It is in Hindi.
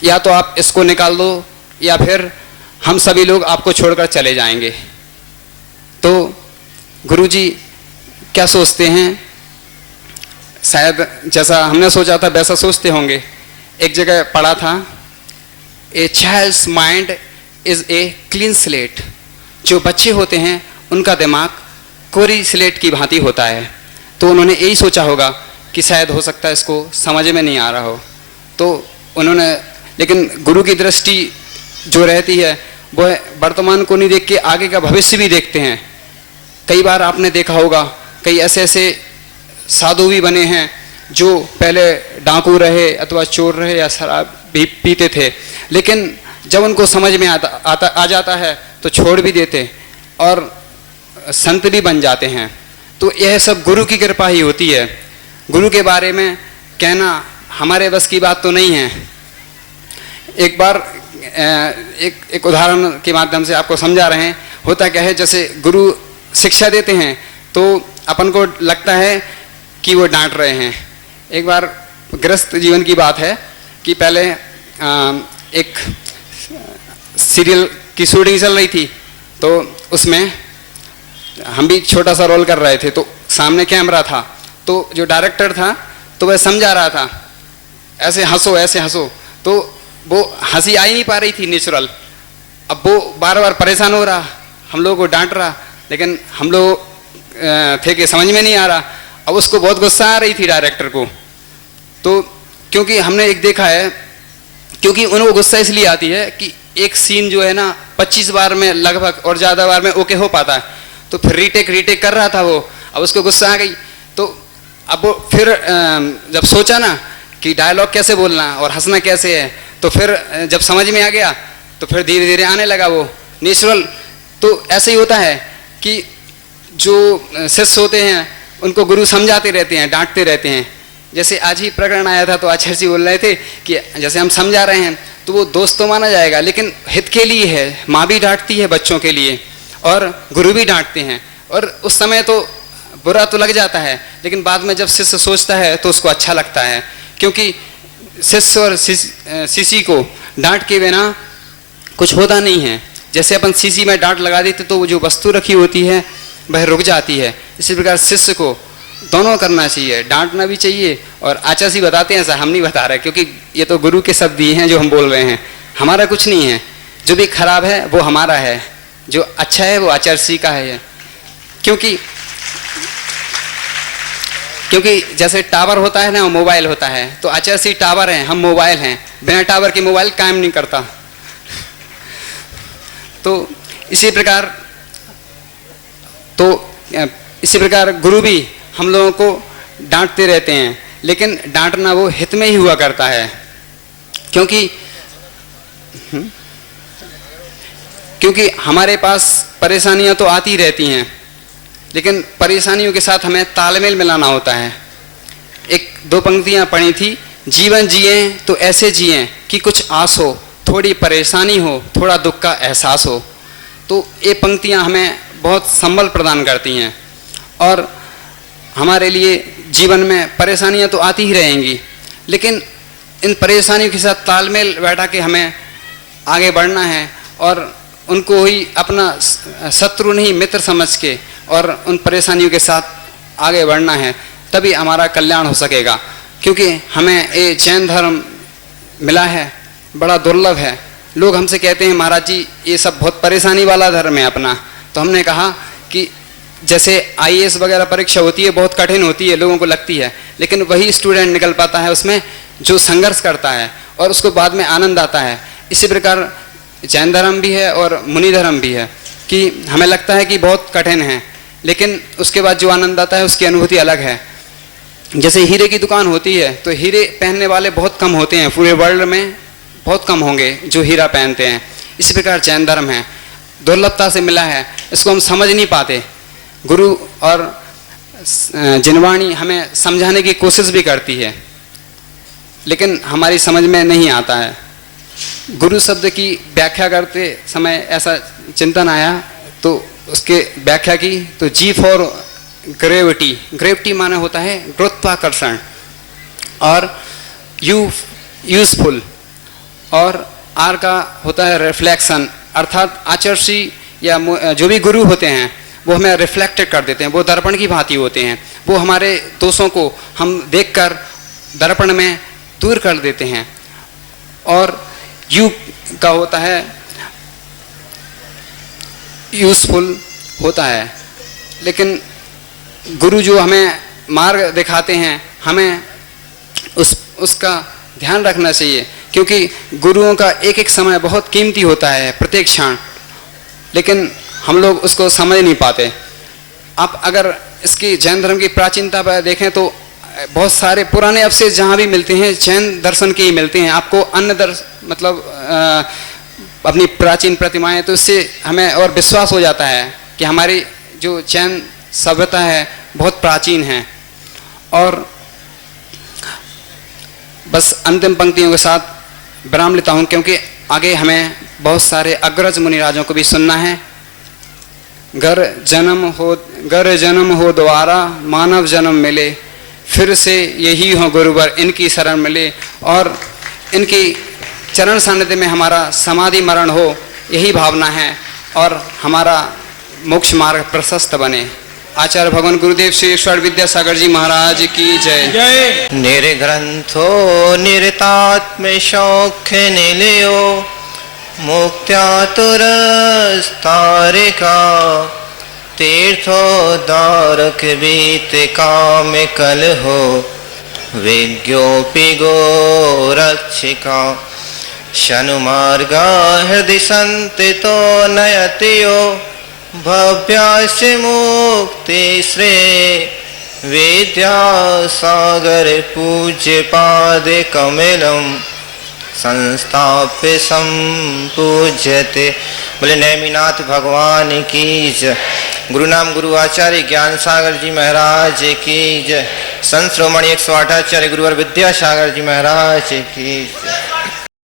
या तो आप इसको निकाल दो या फिर हम सभी लोग आपको छोड़कर चले जाएंगे। तो गुरुजी क्या सोचते हैं, शायद जैसा हमने सोचा था वैसा सोचते होंगे। एक जगह पढ़ा था, a child's mind is a clean slate. जो बच्चे होते हैं उनका दिमाग कोरी स्लेट की भांति होता है। तो उन्होंने यही सोचा होगा कि शायद हो सकता है इसको समझ में नहीं आ रहा हो, तो उन्होंने, लेकिन गुरु की दृष्टि जो रहती है वो वर्तमान को नहीं देख के आगे का भविष्य भी देखते हैं। कई बार आपने देखा होगा कई ऐसे ऐसे साधु भी बने हैं जो पहले डाकू रहे अथवा चोर रहे या शराब भी पीते थे, लेकिन जब उनको समझ में आ जाता है तो छोड़ भी देते और संत भी बन जाते हैं। तो यह सब गुरु की कृपा ही होती है। गुरु के बारे में कहना हमारे बस की बात तो नहीं है। एक बार एक उदाहरण के माध्यम से आपको समझा रहे हैं। होता क्या है, जैसे गुरु शिक्षा देते हैं तो अपन को लगता है कि वो डांट रहे हैं। एक बार गृहस्थ जीवन की बात है कि पहले एक सीरियल की शूटिंग चल रही थी, तो उसमें हम भी छोटा सा रोल कर रहे थे। तो सामने कैमरा था, तो जो डायरेक्टर था तो वह समझा रहा था ऐसे हंसो ऐसे हंसो, तो वो हंसी आ ही नहीं पा रही थी नेचुरल। अब वो बार बार परेशान हो रहा, हम लोगों को डांट रहा, लेकिन हम लोग थे कि समझ में नहीं आ रहा। अब उसको बहुत गुस्सा आ रही थी डायरेक्टर को। तो क्योंकि हमने एक देखा है, क्योंकि उनको गुस्सा इसलिए आती है कि एक सीन जो है ना 25 बार में लगभग और ज़्यादा बार में ओके हो पाता है, तो फिर रीटेक कर रहा था वो। अब उसको गुस्सा आ गई, तो अब वो फिर जब सोचा ना कि डायलॉग कैसे बोलना और हंसना कैसे है, तो फिर जब समझ में आ गया तो फिर धीरे धीरे आने लगा वो नेचुरल। तो ऐसे ही होता है कि जो शिष्य होते हैं उनको गुरु समझाते रहते हैं, डांटते रहते हैं। जैसे आज ही प्रकरण आया था, तो आचार्य जी बोल रहे थे कि जैसे हम समझा रहे हैं तो वो दोस्त तो माना जाएगा, लेकिन हित के लिए है। माँ भी डांटती है बच्चों के लिए और गुरु भी डांटते हैं, और उस समय तो बुरा तो लग जाता है, लेकिन बाद में जब शिष्य सोचता है तो उसको अच्छा लगता है। क्योंकि शिष्य और शिष्य को डांट के बिना कुछ होता नहीं है। जैसे अपन शीशी में डांट लगा देते तो वो जो वस्तु रखी होती है वह रुक जाती है। इसी प्रकार शिष्य को दोनों करना चाहिए, डांटना भी चाहिए। और आचार्य जी बताते हैं, ऐसा हम नहीं बता रहे, क्योंकि ये तो गुरु के शब्द ही हैं जो हम बोल रहे हैं। हमारा कुछ नहीं है, जो भी खराब है वो हमारा है, जो अच्छा है वो आचार्य जी का है। क्योंकि जैसे टावर होता है ना, वो मोबाइल होता है, तो आचार्य जी टावर हैं, हम मोबाइल हैं। बिना टावर के मोबाइल काम नहीं करता। तो इसी प्रकार गुरु भी हम लोगों को डांटते रहते हैं, लेकिन डांटना वो हित में ही हुआ करता है। क्योंकि हमारे पास परेशानियां तो आती रहती हैं, लेकिन परेशानियों के साथ हमें तालमेल मिलाना होता है। एक दो पंक्तियां पढ़ी थी, जीवन जिए तो ऐसे जिए कि कुछ आस हो, थोड़ी परेशानी हो, थोड़ा दुख का एहसास हो। तो ये पंक्तियां हमें बहुत संबल प्रदान करती हैं। और हमारे लिए जीवन में परेशानियां तो आती ही रहेंगी, लेकिन इन परेशानियों के साथ तालमेल बैठा के हमें आगे बढ़ना है और उनको ही अपना शत्रु नहीं मित्र समझ के और उन परेशानियों के साथ आगे बढ़ना है, तभी हमारा कल्याण हो सकेगा। क्योंकि हमें ये जैन धर्म मिला है, बड़ा दुर्लभ है। लोग हमसे कहते हैं, महाराज जी ये सब बहुत परेशानी वाला धर्म है अपना। तो हमने कहा कि जैसे IAS वगैरह परीक्षा होती है, बहुत कठिन होती है, लोगों को लगती है, लेकिन वही स्टूडेंट निकल पाता है उसमें जो संघर्ष करता है और उसको बाद में आनंद आता है। इसी प्रकार जैन धर्म भी है और मुनि धर्म भी है कि हमें लगता है कि बहुत कठिन है, लेकिन उसके बाद जो आनंद आता है उसकी अनुभूति अलग है। जैसे हीरे की दुकान होती है, तो हीरे पहनने वाले बहुत कम होते हैं, पूरे वर्ल्ड में बहुत कम होंगे जो हीरा पहनते हैं। इसी प्रकार जैन धर्म है, दुर्लभता से मिला है, इसको हम समझ नहीं पाते। गुरु और जिनवाणी हमें समझाने की कोशिश भी करती है, लेकिन हमारी समझ में नहीं आता है। गुरु शब्द की व्याख्या करते समय ऐसा चिंतन आया, तो उसके व्याख्या की, तो जी फॉर ग्रेविटी, ग्रेविटी माने होता है गुरुत्वाकर्षण, और यूजफुल और आर का होता है रिफ्लेक्शन, अर्थात आचर्षी या जो भी गुरु होते हैं वो हमें रिफ्लेक्टेड कर देते हैं, वो दर्पण की भांति होते हैं, वो हमारे दोषों को हम देखकर दर्पण में दूर कर देते हैं। और यू का होता है यूजफुल होता है, लेकिन गुरु जो हमें मार्ग दिखाते हैं हमें उसका ध्यान रखना चाहिए, क्योंकि गुरुओं का एक एक समय बहुत कीमती होता है, प्रत्येक क्षण, लेकिन हम लोग उसको समझ नहीं पाते। आप अगर इसकी जैन धर्म की प्राचीनता पर देखें तो बहुत सारे पुराने अवशेष जहाँ भी मिलते हैं जैन दर्शन के ही मिलते हैं, आपको अन्य मतलब अपनी प्राचीन प्रतिमाएं, तो इससे हमें और विश्वास हो जाता है कि हमारी जो जैन सभ्यता है बहुत प्राचीन है। और बस अंतिम पंक्तियों के साथ विराम लेता हूँ, क्योंकि आगे हमें बहुत सारे अग्रज मुनिराजों को भी सुनना है। गर जन्म हो दोबारा मानव जन्म मिले, फिर से यही हो गुरुवर इनकी शरण मिले, और इनकी चरण सानिध्य में हमारा समाधि मरण हो, यही भावना है, और हमारा मोक्ष मार्ग प्रशस्त बने। आचार्य भगवान गुरुदेव श्री ईश्वर विद्यासागर जी महाराज की जय जय। निर्ग्रंथो निरतात्म सौख्य निलयो मुक्त्यातुरस्तारिका तीर्थोद्धारक बीत काम कल हो विज्ञोपि गो रक्षिका शनुमार्गा हृदय संतितो नयतियो भव्यास्य मुक्ति श्रेय विद्यासागर पूज्य पाद कमलम संस्थाप्य संपूज्यते। बोले नेमिनाथ भगवान की जय। गुरु नाम गुरु आचार्य ज्ञान सागर जी महाराज की जय। संत श्रोमणी 108 आचार्य गुरुवर विद्यासागर जी महाराज की जय।